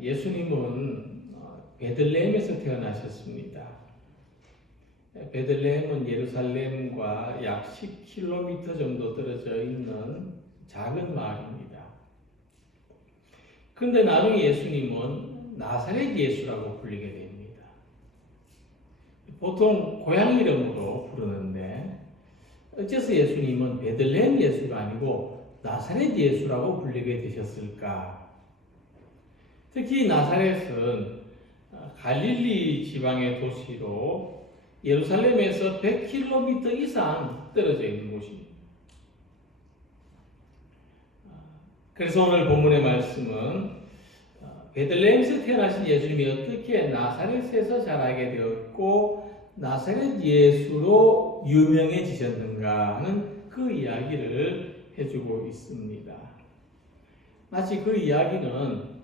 예수님은 베들레헴에서 태어나셨습니다. 베들레헴은 예루살렘과 약 10km 정도 떨어져 있는 작은 마을입니다. 그런데 나중에 예수님은 나사렛 예수라고 불리게 됩니다. 보통 고향 이름으로 부르는데 어째서 예수님은 베들레헴 예수가 아니고 나사렛 예수라고 불리게 되셨을까? 특히 나사렛은 갈릴리 지방의 도시로 예루살렘에서 100km 이상 떨어져 있는 곳입니다. 그래서 오늘 본문의 말씀은 베들레헴에서 태어나신 예수님이 어떻게 나사렛에서 자라게 되었고 나사렛 예수로 유명해지셨는가 하는 그 이야기를 해주고 있습니다. 마치 그 이야기는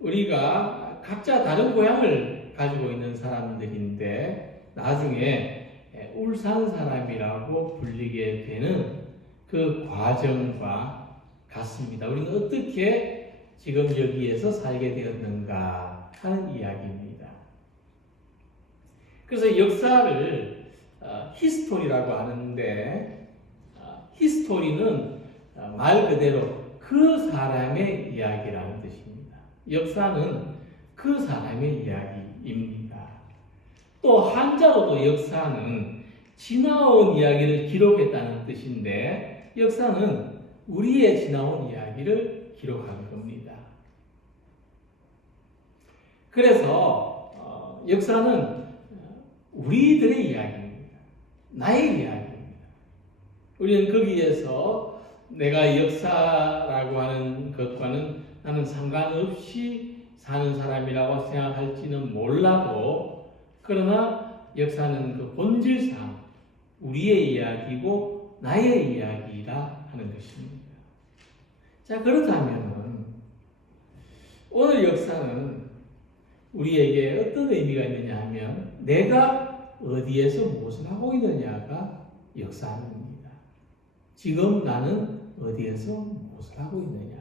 우리가 각자 다른 고향을 가지고 있는 사람들인데 나중에 울산 사람이라고 불리게 되는 그 과정과 같습니다. 우리는 어떻게 지금 여기에서 살게 되었는가 하는 이야기입니다. 그래서 역사를 히스토리라고 하는데 히스토리는 말 그대로 그 사람의 이야기라는 뜻입니다. 역사는 그 사람의 이야기입니다. 또 한자로도 역사는 지나온 이야기를 기록했다는 뜻인데 역사는 우리의 지나온 이야기를 기록한 겁니다. 그래서 역사는 우리들의 이야기입니다. 나의 이야기입니다. 우리는 거기에서 내가 역사라고 하는 것과는 나는 상관없이 사는 사람이라고 생각할지는 몰라도 그러나 역사는 그 본질상 우리의 이야기고 나의 이야기라 하는 것입니다. 자, 그렇다면 오늘 역사는 우리에게 어떤 의미가 있느냐 하면 내가 어디에서 무엇을 하고 있느냐가 역사입니다. 지금 나는 어디에서 무엇을 하고 있느냐.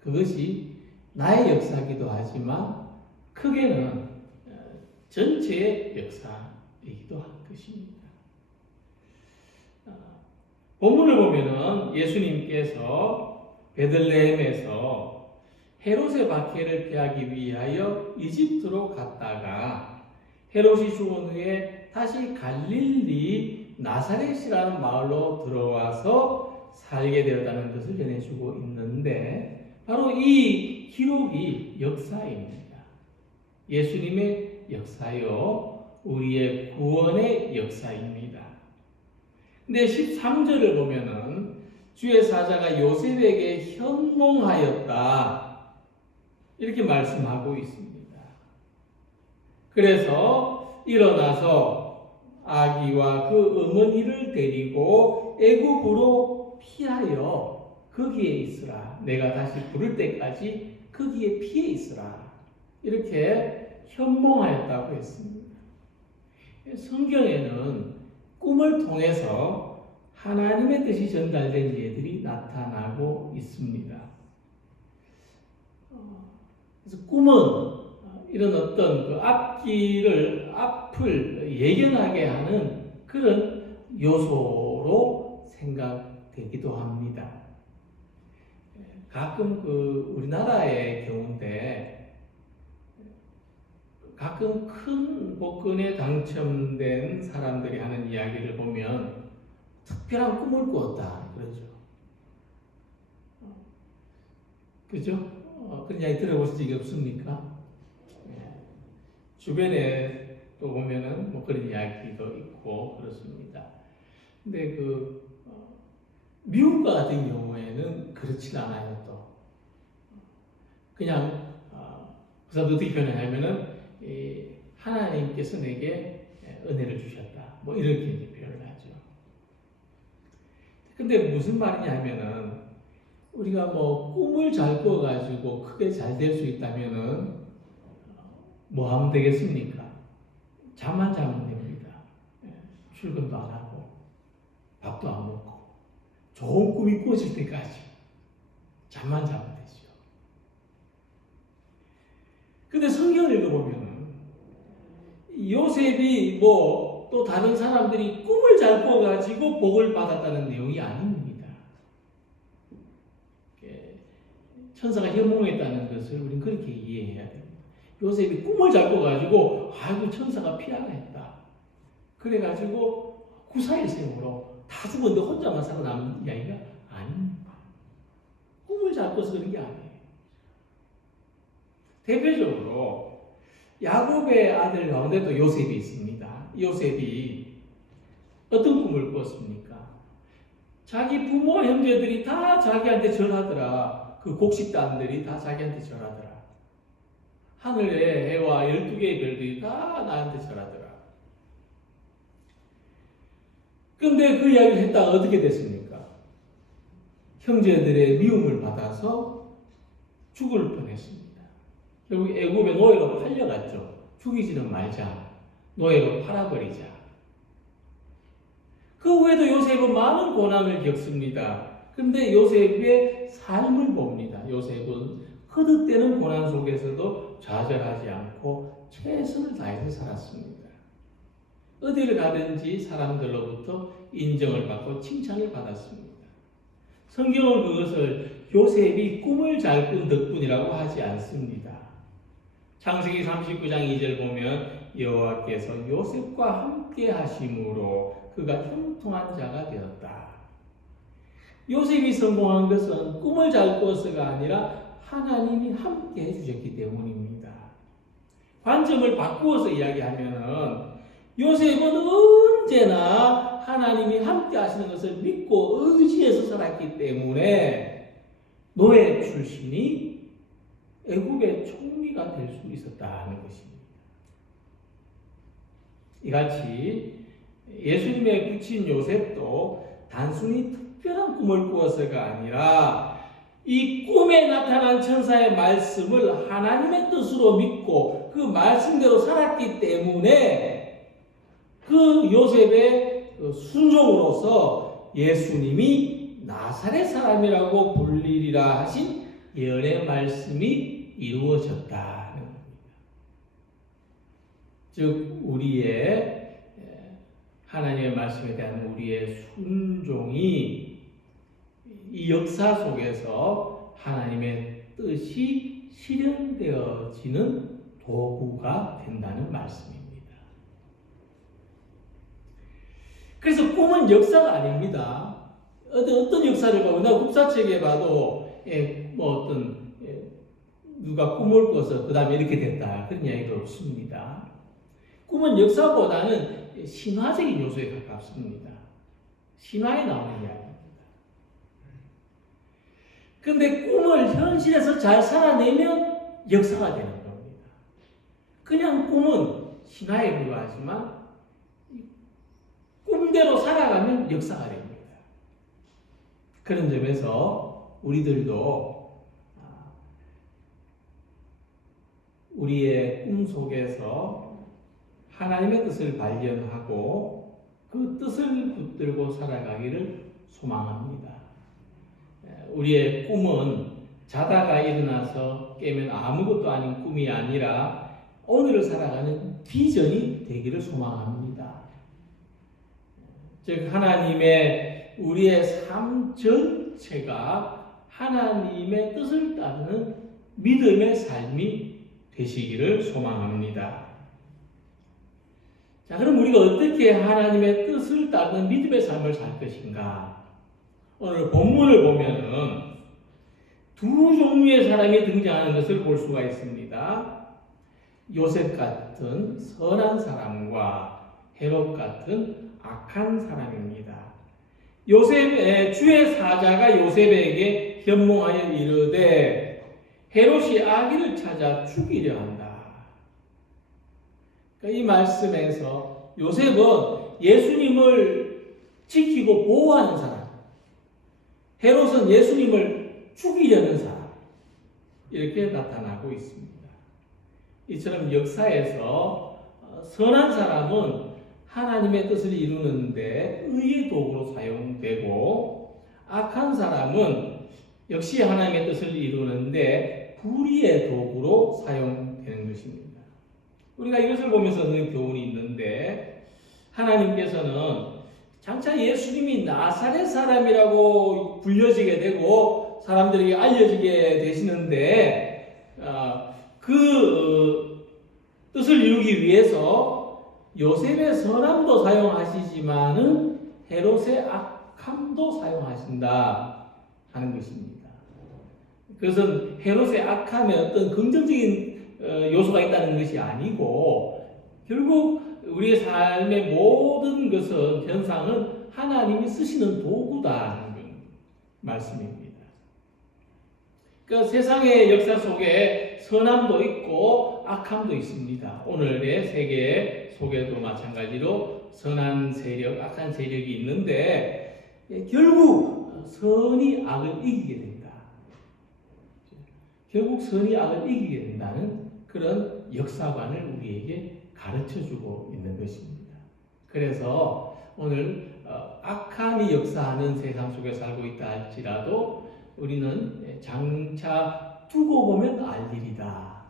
그것이 나의 역사이기도 하지만 크게는 전체의 역사이기도 한 것입니다. 본문을 보면은 예수님께서 베들레헴에서 헤롯의 박해를 피하기 위하여 이집트로 갔다가 헤롯이 죽은 후에 다시 갈릴리 나사렛이라는 마을로 들어와서 살게 되었다는 것을 전해주고 있는데 바로 이 기록이 역사입니다. 예수님의 역사요, 우리의 구원의 역사입니다. 근데 13절을 보면은 주의 사자가 요셉에게 현몽하였다 이렇게 말씀하고 있습니다. 그래서 일어나서 아기와 그 어머니를 데리고 애굽으로 피하여 거기에 있으라. 내가 다시 부를 때까지 거기에 피해 있으라. 이렇게 현몽하였다고 했습니다. 성경에는 꿈을 통해서 하나님의 뜻이 전달된 예들이 나타나고 있습니다. 그래서 꿈은 이런 어떤 그 앞을 예견하게 하는 그런 요소로 생각되기도 합니다. 가끔 우리나라의 경우인데 가끔 큰 복권에 당첨된 사람들이 하는 이야기를 보면 특별한 꿈을 꾸었다 그러죠. 그죠? 그런 이야기 들어보신 적이 없습니까? 주변에 또 보면은 뭐 그런 이야기도 있고 그렇습니다. 근데 미국 같은 경우에는 그렇지 않아요. 또 그냥 그 사람도 어떻게 표현하냐면은 하나님께서 내게 은혜를 주셨다. 뭐 이렇게 이제 표현을 하죠. 근데 무슨 말이냐면은 우리가 뭐 꿈을 잘 꿔가지고 크게 잘 될 수 있다면은 뭐 하면 되겠습니까? 잠만 자면 됩니다. 출근도 안 하고 밥도 안 먹고 좋은 꿈이 꿔질 때까지 잠만 자면 되죠. 근데 성경을 읽어보면 요셉이 뭐 또 다른 사람들이 꿈을 잘 꿔가지고 복을 받았다는 내용이 아닙니다. 천사가 현몽했다는 것을 우리는 그렇게 이해해야 됩니다. 요셉이 꿈을 잘 꿔가지고 아이고 천사가 피하겠다. 그래가지고 구사일생으로 다 죽었는데 혼자만 살아남은 이야기가 아닙니다. 꿈을 잘 꿔서 그런 게 아니에요. 대표적으로 야곱의 아들 가운데도 요셉이 있습니다. 요셉이 어떤 꿈을 꿨습니까? 자기 부모 형제들이 다 자기한테 절하더라. 그 곡식단들이 다 자기한테 절하더라. 하늘의 해와 12개의 별들이 다 나한테 절하더라. 근데 그 이야기를 했다가 어떻게 됐습니까? 형제들의 미움을 받아서 죽을 뻔했습니다. 결국 애굽의 노예로 팔려갔죠. 죽이지는 말자. 노예로 팔아버리자. 그 후에도 요셉은 많은 고난을 겪습니다. 근데 요셉의 삶을 봅니다. 요셉은 거듭되는 고난 속에서도 좌절하지 않고 최선을 다해서 살았습니다. 어디를 가든지 사람들로부터 인정을 받고 칭찬을 받았습니다. 성경은 그것을 요셉이 꿈을 잘 꾼 덕분이라고 하지 않습니다. 창세기 39장 2절 보면 여호와께서 요셉과 함께 하심으로 그가 형통한 자가 되었다. 요셉이 성공한 것은 꿈을 잘 꿔서가 아니라 하나님이 함께 해주셨기 때문입니다. 관점을 바꾸어서 이야기하면은 요셉은 언제나 하나님이 함께 하시는 것을 믿고 의지해서 살았기 때문에 노예 출신이 애굽의 총리가 될 수 있었다는 것입니다. 이같이 예수님의 부친 요셉도 단순히 특별한 꿈을 꾸어서가 아니라 이 꿈에 나타난 천사의 말씀을 하나님의 뜻으로 믿고 그 말씀대로 살았기 때문에 그 요셉의 순종으로서 예수님이 나사렛 사람이라고 불리리라 하신 예언의 말씀이 이루어졌다는 겁니다. 즉 우리의 하나님의 말씀에 대한 우리의 순종이 이 역사 속에서 하나님의 뜻이 실현되어지는 도구가 된다는 말씀입니다. 그래서 꿈은 역사가 아닙니다. 어떤 역사를 봐도 나 국사책에 봐도 누가 꿈을 꿔서 그 다음에 이렇게 됐다 그런 이야기가 없습니다. 꿈은 역사보다는 신화적인 요소에 가깝습니다. 신화에 나오는 이야기입니다. 근데 꿈을 현실에서 잘 살아내면 역사가 되는 겁니다. 그냥 꿈은 신화에 불과하지만 꿈대로 살아가면 역사가 됩니다. 그런 점에서 우리들도 우리의 꿈 속에서 하나님의 뜻을 발견하고 그 뜻을 붙들고 살아가기를 소망합니다. 우리의 꿈은 자다가 일어나서 깨면 아무것도 아닌 꿈이 아니라 오늘을 살아가는 비전이 되기를 소망합니다. 즉 하나님의 우리의 삶 전체가 하나님의 뜻을 따르는 믿음의 삶이 되시기를 소망합니다. 자, 그럼 우리가 어떻게 하나님의 뜻을 따르는 믿음의 삶을 살 것인가? 오늘 본문을 보면은 두 종류의 사람이 등장하는 것을 볼 수가 있습니다. 요셉 같은 선한 사람과 헤롯 같은 악한 사람입니다. 주의 사자가 요셉에게 현몽하여 이르되 헤롯이 아기를 찾아 죽이려 한다. 그러니까 이 말씀에서 요셉은 예수님을 지키고 보호하는 사람, 헤롯은 예수님을 죽이려는 사람, 이렇게 나타나고 있습니다. 이처럼 역사에서 선한 사람은 하나님의 뜻을 이루는데 의의 도구로 사용되고 악한 사람은 역시 하나님의 뜻을 이루는데 불의의 도구로 사용되는 것입니다. 우리가 이것을 보면서는 교훈이 있는데, 하나님께서는 장차 예수님이 나사렛 사람이라고 불려지게 되고 사람들에게 알려지게 되시는데, 그 뜻을 이루기 위해서 요셉의 선함도 사용하시지만은 헤롯의 악함도 사용하신다 하는 것입니다. 그것은 헤롯의 악함에 어떤 긍정적인 요소가 있다는 것이 아니고, 결국 우리의 삶의 모든 것은, 현상은 하나님이 쓰시는 도구다는 말씀입니다. 그러니까 세상의 역사 속에 선함도 있고 악함도 있습니다. 오늘의 세계 속에도 마찬가지로 선한 세력, 악한 세력이 있는데, 결국 선이 악을 이기게 된다. 결국 선이 악을 이기게 된다는 그런 역사관을 우리에게 가르쳐주고 있는 것입니다. 그래서 오늘 악함이 역사하는 세상 속에 살고 있다 할지라도 우리는 장차 두고 보면 알 일이다.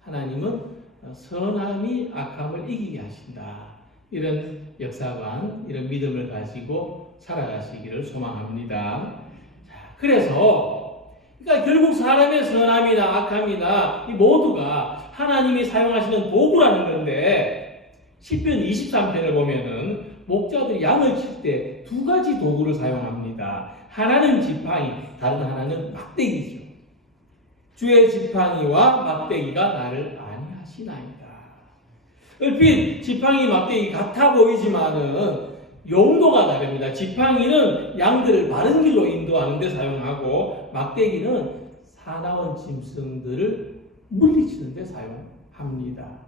하나님은 선함이 악함을 이기게 하신다. 이런 역사관, 이런 믿음을 가지고 살아가시기를 소망합니다. 자, 그래서 그러니까 결국 사람의 선함이나 악함이나 이 모두가 하나님이 사용하시는 도구라는 건데, 시편 23편을 보면은 목자들이 양을 칠 때 두 가지 도구를 사용합니다. 하나는 지팡이, 다른 하나는 막대기죠. 주의 지팡이와 막대기가 나를 안위하시나이다. 얼핏 지팡이, 막대기 같아 보이지만은 용도가 다릅니다. 지팡이는 양들을 바른 길로 인도하는 데 사용하고, 막대기는 사나운 짐승들을 물리치는 데 사용합니다.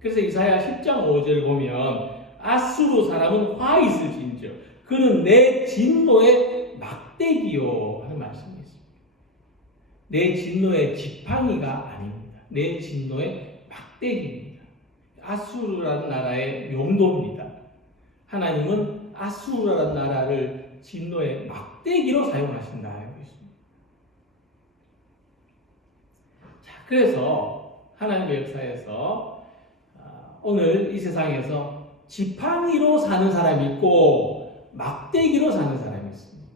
그래서 이사야 10장 5절 보면 아수르 사람은 화 있을진저 그는 내 진노의 막대기요 하는 말씀이 있습니다. 내 진노의 지팡이가 아닙니다. 내 진노의 막대기입니다. 아수르라는 나라의 용도입니다. 하나님은 아수르라는 나라를 진노의 막대기로 사용하신다 하는 것입니다. 자, 그래서 하나님의 역사에서 오늘 이 세상에서 지팡이로 사는 사람이 있고 막대기로 사는 사람이 있습니다.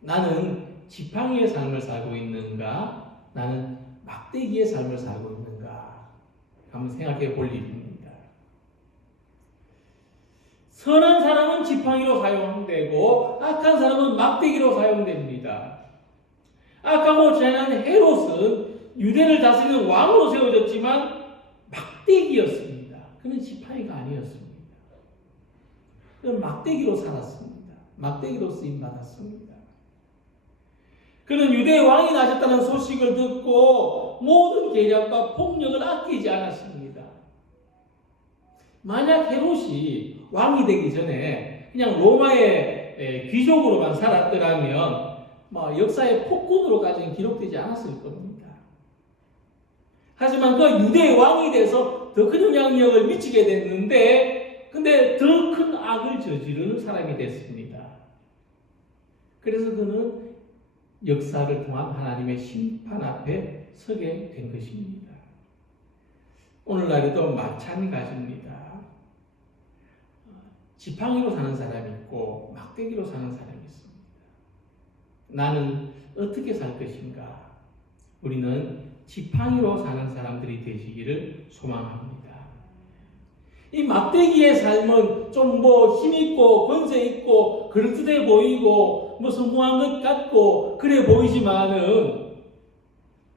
나는 지팡이의 삶을 살고 있는가? 나는 막대기의 삶을 살고 있는가? 한번 생각해 볼 일입니다. 선한 사람은 지팡이로 사용되고 악한 사람은 막대기로 사용됩니다. 악하고 잔인한 헤롯은 유대를 다스리는 왕으로 세워졌지만 막대기였습니다. 그는 지팡이가 아니었습니다. 그는 막대기로 살았습니다. 막대기로 쓰임받았습니다. 그는 유대의 왕이 나셨다는 소식을 듣고 모든 계략과 폭력을 아끼지 않았습니다. 만약 헤롯이 왕이 되기 전에 그냥 로마의 귀족으로만 살았더라면 역사의 폭군으로까지는 기록되지 않았을 겁니다. 하지만 그 유대의 왕이 돼서 더 큰 영향력을 미치게 됐는데, 근데 더 큰 악을 저지르는 사람이 됐습니다. 그래서 그는 역사를 통한 하나님의 심판 앞에 서게 된 것입니다. 오늘날에도 마찬가지입니다. 지팡이로 사는 사람이 있고 막대기로 사는 사람이 있습니다. 나는 어떻게 살 것인가? 우리는 지팡이로 사는 사람들이 되시기를 소망합니다. 이 막대기의 삶은 좀 힘있고 권세있고 그럴듯해 보이고 성공한 것 같고 그래 보이지만은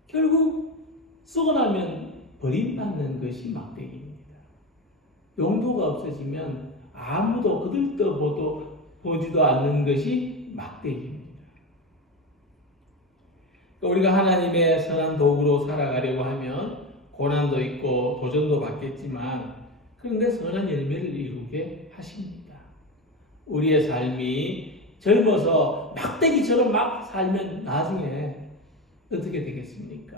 결국 쓰고 나면 버림받는 것이 막대기입니다. 용도가 없어지면 아무도 거들떠보지도 않는 것이 막대기입니다. 우리가 하나님의 선한 도구로 살아가려고 하면 고난도 있고 도전도 받겠지만, 그런데 선한 열매를 이루게 하십니다. 우리의 삶이 젊어서 막대기처럼 막 살면 나중에 어떻게 되겠습니까?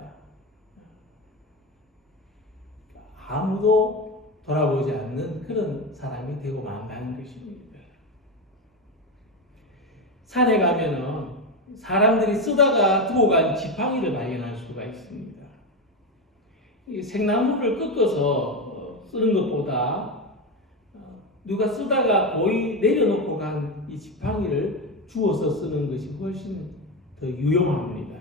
아무도 돌아보지 않는 그런 사람이 되고 만다는 것입니다. 산에 가면은 사람들이 쓰다가 두고 간 지팡이를 발견할 수가 있습니다. 이 생나무를 꺾어서 쓰는 것보다 누가 쓰다가 거의 내려놓고 간 이 지팡이를 주워서 쓰는 것이 훨씬 더 유용합니다.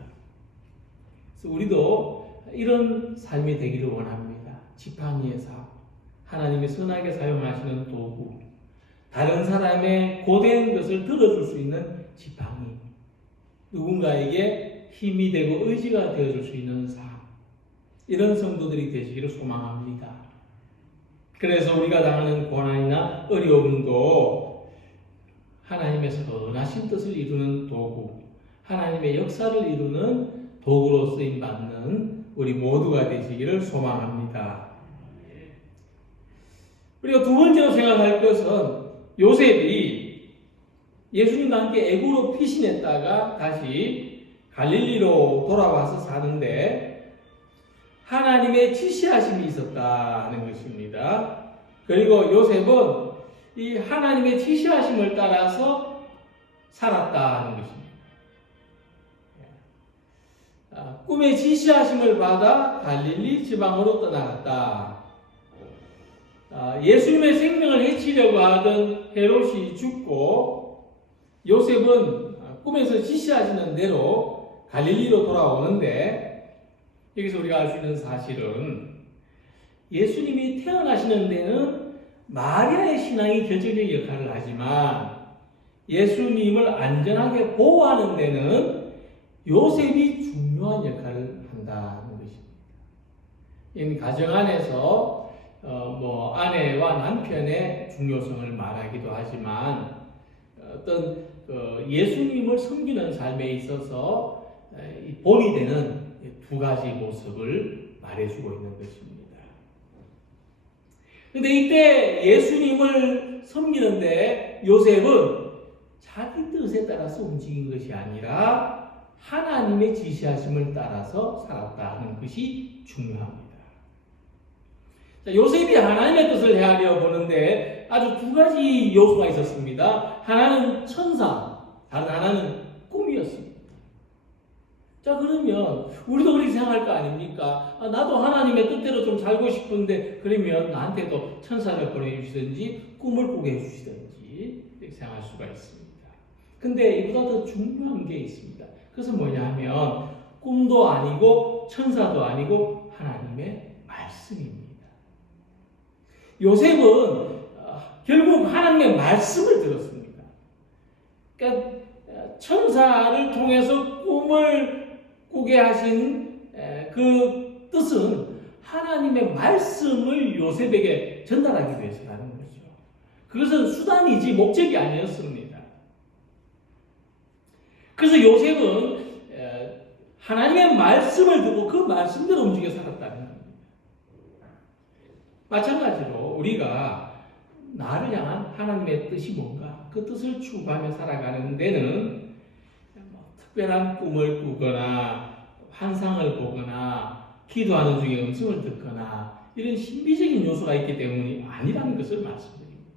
그래서 우리도 이런 삶이 되기를 원합니다. 지팡이의 삶, 하나님이 선하게 사용하시는 도구, 다른 사람의 고된 것을 들어줄 수 있는 지팡이, 누군가에게 힘이 되고 의지가 되어줄 수 있는 삶, 이런 성도들이 되시기를 소망합니다. 그래서 우리가 당하는 고난이나 어려움도 하나님의 선하신 뜻을 이루는 도구, 하나님의 역사를 이루는 도구로 쓰임받는 우리 모두가 되시기를 소망합니다. 우리가 두 번째로 생각할 것은 요셉이 예수님과 함께 애굽으로 피신했다가 다시 갈릴리로 돌아와서 사는데 하나님의 지시하심이 있었다는 것입니다. 그리고 요셉은 이 하나님의 지시하심을 따라서 살았다는 것입니다. 꿈의 지시하심을 받아 갈릴리 지방으로 떠나갔다. 예수님의 생명을 해치려고 하던 헤롯이 죽고 요셉은 꿈에서 지시하시는 대로 갈릴리로 돌아오는데 여기서 우리가 알 수 있는 사실은 예수님이 태어나시는 데는 마리아의 신앙이 결정적인 역할을 하지만 예수님을 안전하게 보호하는 데는 요셉이 중요한 역할을 한다는 것입니다. 이 가정 안에서 아내와 남편의 중요성을 말하기도 하지만 어떤 예수님을 섬기는 삶에 있어서 본이 되는 두 가지 모습을 말해주고 있는 것입니다. 그런데 이때 예수님을 섬기는데 요셉은 자기 뜻에 따라서 움직인 것이 아니라 하나님의 지시하심을 따라서 살았다는 것이 중요합니다. 자, 요셉이 하나님의 뜻을 헤아려 보는데 아주 두 가지 요소가 있었습니다. 하나는 천사, 다른 하나는 꿈이었습니다. 자, 그러면 우리도 그렇게 생각할 거 아닙니까? 나도 하나님의 뜻대로 좀 살고 싶은데 그러면 나한테도 천사를 보내주시든지 꿈을 꾸게 해주시든지 이렇게 생각할 수가 있습니다. 근데 이보다 더 중요한 게 있습니다. 그것은 뭐냐 하면 꿈도 아니고 천사도 아니고 하나님의 말씀입니다. 요셉은 결국 하나님의 말씀을 들었습니다. 그러니까 천사를 통해서 꿈을 꾸게 하신 그 뜻은 하나님의 말씀을 요셉에게 전달하기 위해서라는 거죠. 그것은 수단이지 목적이 아니었습니다. 그래서 요셉은 하나님의 말씀을 듣고 그 말씀대로 움직여 살았다는 겁니다. 마찬가지로 우리가 나를 향한 하나님의 뜻이 뭔가 그 뜻을 추구하며 살아가는 데는 특별한 꿈을 꾸거나 환상을 보거나 기도하는 중에 음성을 듣거나 이런 신비적인 요소가 있기 때문이 아니라는 것을 말씀드립니다.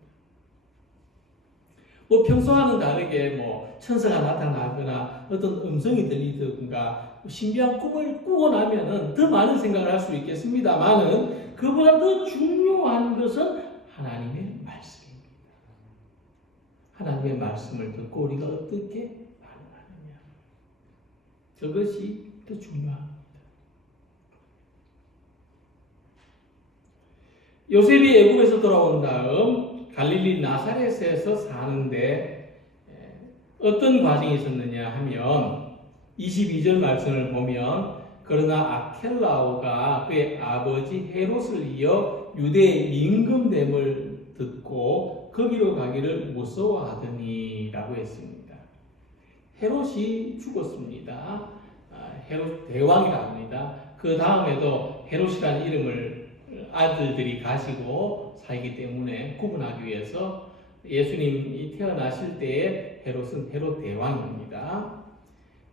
평소와는 다르게 천사가 나타나거나 어떤 음성이 들리든가 신비한 꿈을 꾸고 나면은 더 많은 생각을 할 수 있겠습니다만은 그보다 더 중요한 것은 하나님의 말씀입니다. 하나님의 말씀을 듣고 우리가 어떻게 반응하느냐, 그것이 더 중요합니다. 요셉이 애굽에서 돌아온 다음 갈릴리 나사렛에서 사는데 어떤 과정이 있었느냐 하면 22절 말씀을 보면 그러나 아켈라오가 그의 아버지 헤롯을 이어 유대의 임금됨을 듣고 거기로 가기를 무서워하더니 라고 했습니다. 헤롯이 죽었습니다. 헤롯 대왕이라 합니다. 그 다음에도 헤롯이라는 이름을 아들들이 가지고 살기 때문에 구분하기 위해서 예수님이 태어나실 때의 헤롯은 헤롯 대왕입니다.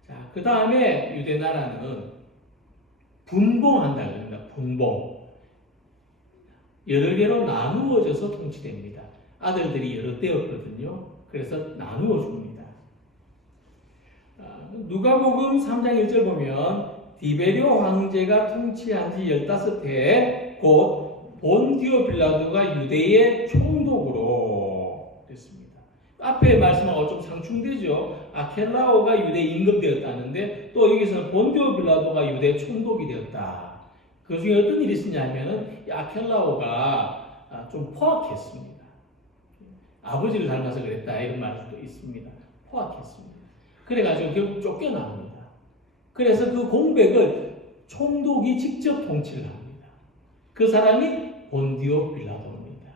자, 그 다음에 유대 나라는 분봉한다고 합니다. 분봉. 여러 개로 나누어져서 통치됩니다. 아들들이 여러 대였거든요. 그래서 나누어 줍니다. 누가복음 3장 1절 보면 디베리오 황제가 통치한 지 15해 곧 본디오 빌라도가 유대의 총독으로 됐습니다. 앞에 말씀하고 좀 상충되죠. 아켈라오가 유대 임금되었다는데 또 여기서는 본디오 빌라도가 유대 총독이 되었다. 그 중에 어떤 일이 있었냐면은 아켈라오가 좀 포악했습니다. 아버지를 닮아서 그랬다 이런 말도 있습니다. 포악했습니다. 그래가지고 결국 쫓겨납니다. 그래서 그 공백을 총독이 직접 통치를 합니다. 그 사람이 본디오 빌라도입니다.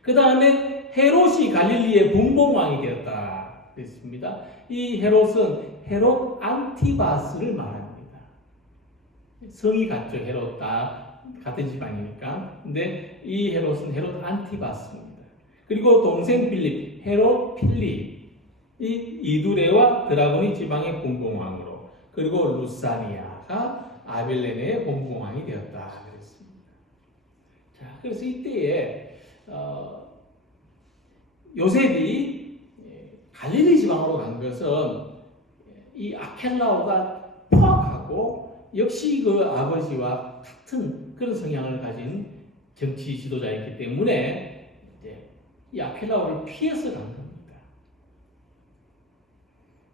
그 다음에 헤롯이 갈릴리의 분봉왕이 되었다 그랬습니다. 이 헤롯은 헤롯 안티바스를 말합니다. 성이 같죠. 헤롯 다 같은 집안이니까. 근데 이 헤롯은 헤롯 안티바스입니다. 그리고 동생 빌립, 헤롯 필립, 이 이두레와 드라고니 지방의 분봉왕으로, 그리고 루사니아가 아벨레네의 분봉왕이 되었다 그랬습니다. 자, 그래서 이때에 요셉이 갈릴리 지방으로 간 것은 이 아켈라오가 포악하고 역시 그 아버지와 같은 그런 성향을 가진 정치 지도자였기 때문에 이제 이 아켈라오를 피해서 간 겁니다.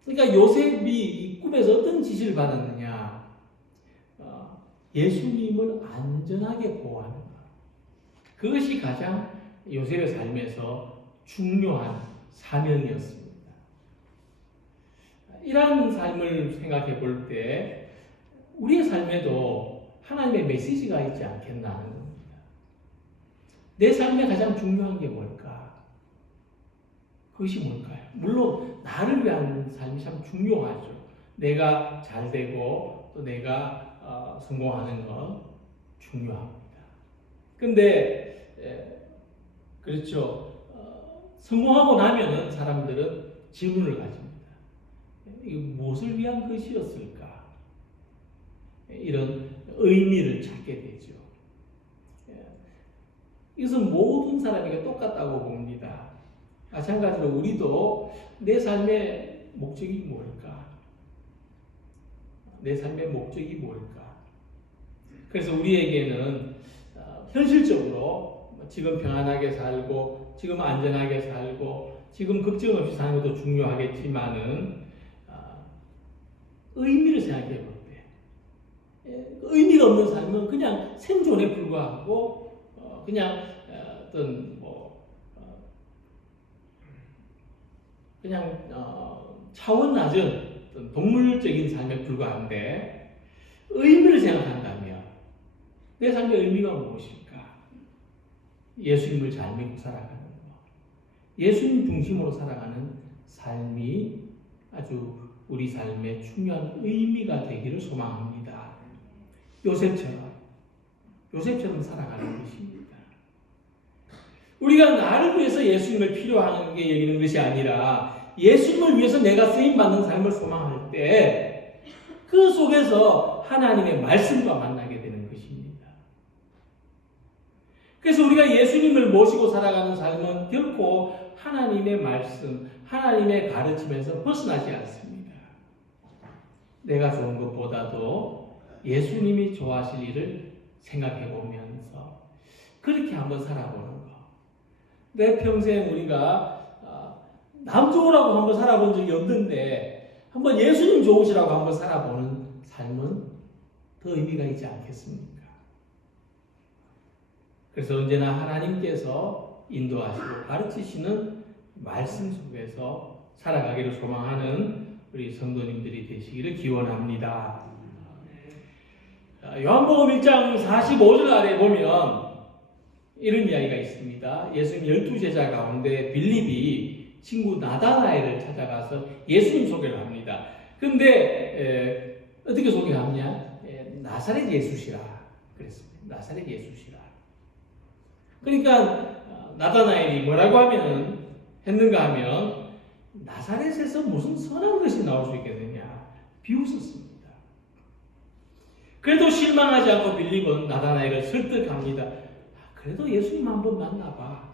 그러니까 요셉이 이 꿈에서 어떤 지시를 받았느냐? 예수님을 안전하게 보호하는 것. 그것이 가장 요셉의 삶에서 중요한 사명이었습니다. 이러한 삶을 생각해 볼 때 우리의 삶에도 하나님의 메시지가 있지 않겠나 하는 겁니다. 내 삶에 가장 중요한 게 뭘까? 그것이 뭘까요? 물론 나를 위한 삶이 참 중요하죠. 내가 잘 되고 또 내가 성공하는 건 중요합니다. 근데 그렇죠. 성공하고 나면은 사람들은 질문을 가집니다. 이게 무엇을 위한 것이었을까? 이런 의미를 찾게 되죠. 이것은 모든 사람에게 똑같다고 봅니다. 마찬가지로 우리도 내 삶의 목적이 뭘까? 내 삶의 목적이 뭘까? 그래서 우리에게는 현실적으로 지금 평안하게 살고 지금 안전하게 살고 지금 걱정 없이 사는 것도 중요하겠지만은 의미를 생각해 볼 때 의미가 없는 삶은 그냥 생존에 불과하고 그냥 어떤 그냥 차원 낮은 어떤 동물적인 삶에 불과한데 의미를 생각한다면 내 삶의 의미가 무엇일까? 예수님을 잘 믿고 살아가는 것, 예수님 중심으로 살아가는 삶이 아주 우리 삶의 중요한 의미가 되기를 소망합니다. 요셉처럼 살아가는 것입니다. 우리가 나를 위해서 예수님을 필요한 게 여기는 것이 아니라 예수님을 위해서 내가 쓰임받는 삶을 소망할 때 그 속에서 하나님의 말씀과 만나게 되는 것입니다. 그래서 우리가 예수님을 모시고 살아가는 삶은 결코 하나님의 말씀, 하나님의 가르침에서 벗어나지 않습니다. 내가 좋은 것보다도 예수님이 좋아하실 일을 생각해 보면서 그렇게 한번 살아보는 것. 내 평생 우리가 남 좋으라고 한번 살아본 적이 없는데 한번 예수님 좋으시라고 한번 살아보는 삶은 더 의미가 있지 않겠습니까? 그래서 언제나 하나님께서 인도하시고 가르치시는 말씀 속에서 살아가기를 소망하는 우리 성도님들이 되시기를 기원합니다. 요한복음 1장 45절 아래 보면 이런 이야기가 있습니다. 예수님 12제자 가운데 빌립이 친구 나다나엘을 찾아가서 예수님 소개를 합니다. 근데 어떻게 소개하느냐? 나사렛 예수시라 그랬습니다. 나사렛 예수시라. 그러니까 나다나엘이 뭐라고 했는가 하면 나사렛에서 무슨 선한 것이 나올 수 있겠느냐 비웃었습니다. 그래도 실망하지 않고 빌립은 나다나엘을 설득합니다. 그래도 예수님 한번 만나봐.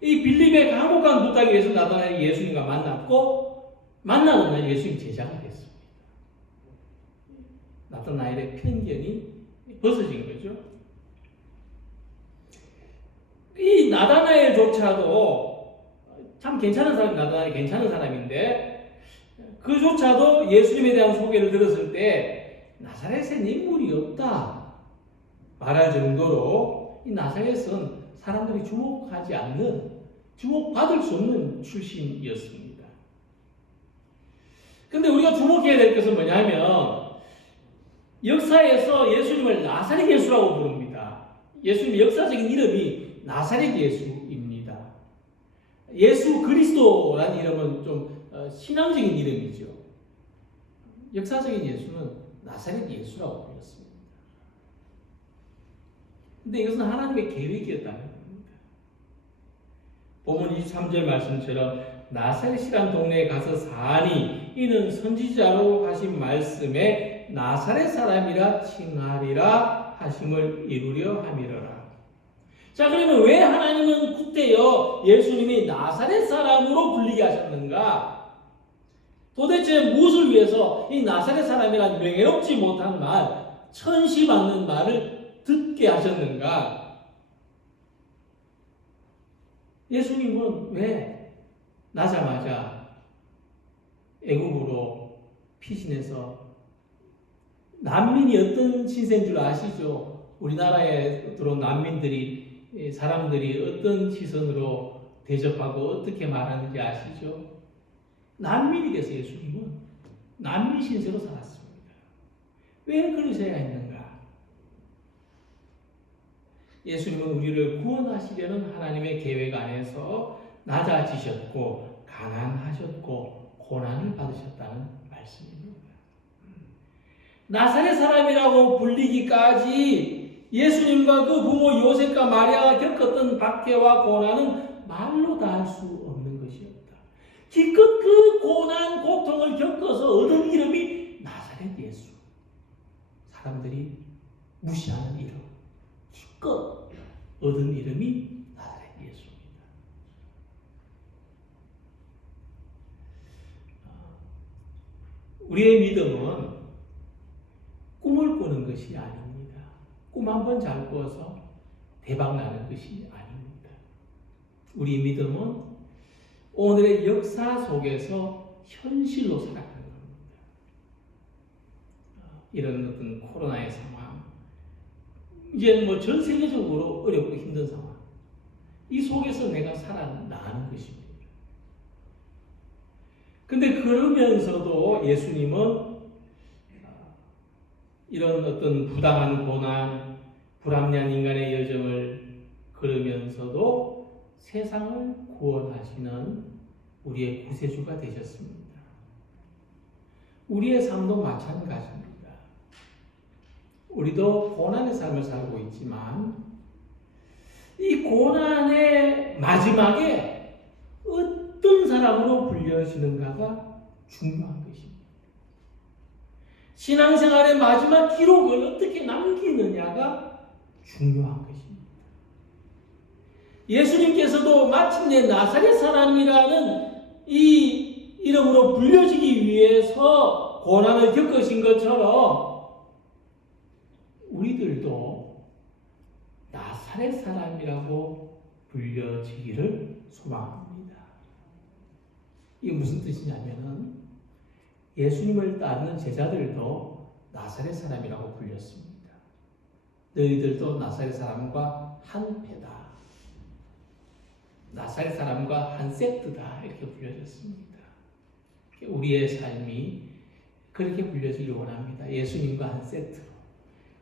이 빌립의 감옥간 부탁에 의해서 나다나엘이 예수님과 만났고 만나는 날 예수님 제자가 됐습니다. 나타나엘의 편견이 벗어진 거죠. 이 나다나엘조차도 참 괜찮은 사람, 나다나엘 괜찮은 사람인데 그조차도 예수님에 대한 소개를 들었을 때 나사렛엔 인물이 없다 말할 정도로 이 나사렛은 사람들이 주목하지 않는, 주목받을 수 없는 출신이었습니다. 그런데 우리가 주목해야 될 것은 뭐냐면 역사에서 예수님을 나사렛 예수라고 부릅니다. 예수님의 역사적인 이름이 나사렛 예수입니다. 예수 그리스도라는 이름은 좀 신앙적인 이름이죠. 역사적인 예수는 나사렛 예수라고 불렸습니다. 근데 이것은 하나님의 계획이었다는 겁니다. 본문 23절 말씀처럼 나사렛이란 동네에 가서 사니 이는 선지자로 하신 말씀에 나사렛 사람이라 칭하리라 하심을 이루려 함이로라. 자, 그러면 왜 하나님은 그때요 예수님이 나사렛 사람으로 불리게 하셨는가? 도대체 무엇을 위해서 이 나사렛 사람이란 명예롭지 못한 말, 천시받는 말을 듣게 하셨는가? 예수님은 왜 나자마자 애국으로 피신해서 난민이 어떤 신세인 줄 아시죠? 우리나라에 들어온 난민들이 사람들이 어떤 시선으로 대접하고 어떻게 말하는지 아시죠? 난민이 돼서 예수님은 난민 신세로 살았습니다. 왜 그러셔야 했는가? 예수님은 우리를 구원하시려는 하나님의 계획 안에서 낮아지셨고 가난하셨고 고난을 받으셨다는 말씀입니다. 나사렛 사람이라고 불리기까지 예수님과 그 부모 요셉과 마리아가 겪었던 박해와 고난은 말로 다 할 수 없는 것이었다. 기껏 그 고난, 고통을 겪어서 얻은 이름이 나사렛 예수. 사람들이 무시하는 이름. 기껏 얻은 이름이 나사렛 예수입니다. 우리의 믿음은 꿈을 꾸는 것이 아닙니다. 꿈 한 번 잘 꾸어서 대박 나는 것이 아닙니다. 우리 믿음은 오늘의 역사 속에서 현실로 살아가는 겁니다. 이런 어떤 코로나의 상황, 이제 뭐 전 세계적으로 어렵고 힘든 상황, 이 속에서 내가 살아나는 것입니다. 근데 그러면서도 예수님은 이런 어떤 부당한 고난, 불합리한 인간의 여정을 걸으면서도 세상을 구원하시는 우리의 구세주가 되셨습니다. 우리의 삶도 마찬가지입니다. 우리도 고난의 삶을 살고 있지만 이 고난의 마지막에 어떤 사람으로 불려지는가가 중요한 것입니다. 신앙생활의 마지막 기록을 어떻게 남기느냐가 중요한 것입니다. 예수님께서도 마침내 나사렛 사람이라는 이 이름으로 불려지기 위해서 고난을 겪으신 것처럼 우리들도 나사렛 사람이라고 불려지기를 소망합니다. 이게 무슨 뜻이냐면은 예수님을 따르는 제자들도 나사렛 사람이라고 불렸습니다. 너희들도 나사렛 사람과 한 패다. 나사렛 사람과 한 세트다. 이렇게 불려졌습니다. 우리의 삶이 그렇게 불려지길 원합니다. 예수님과 한 세트로.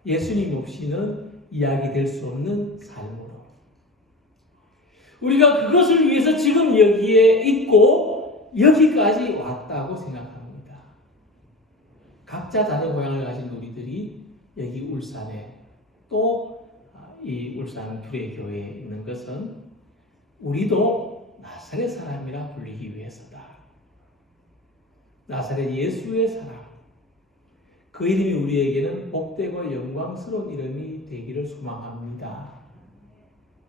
예수님 없이는 이야기될 수 없는 삶으로. 우리가 그것을 위해서 지금 여기에 있고 여기까지 왔다고 생각합니다. 각자 다른 고향을 가진 우리들이 여기 울산에 또 이 울산 규례교회에 있는 것은 우리도 나사렛 사람이라 불리기 위해서다. 나사렛 예수의 사람. 그 이름이 우리에게는 복되고 영광스러운 이름이 되기를 소망합니다.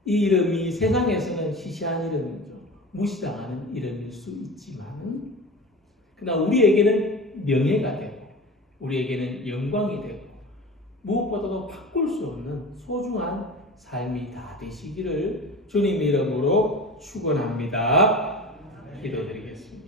이 이름이 세상에서는 시시한 이름이죠. 무시당하는 이름일 수 있지만 그러나 우리에게는 명예가 되고 우리에게는 영광이 되고 무엇보다도 바꿀 수 없는 소중한 삶이 다 되시기를 주님의 이름으로 축원합니다. 기도드리겠습니다.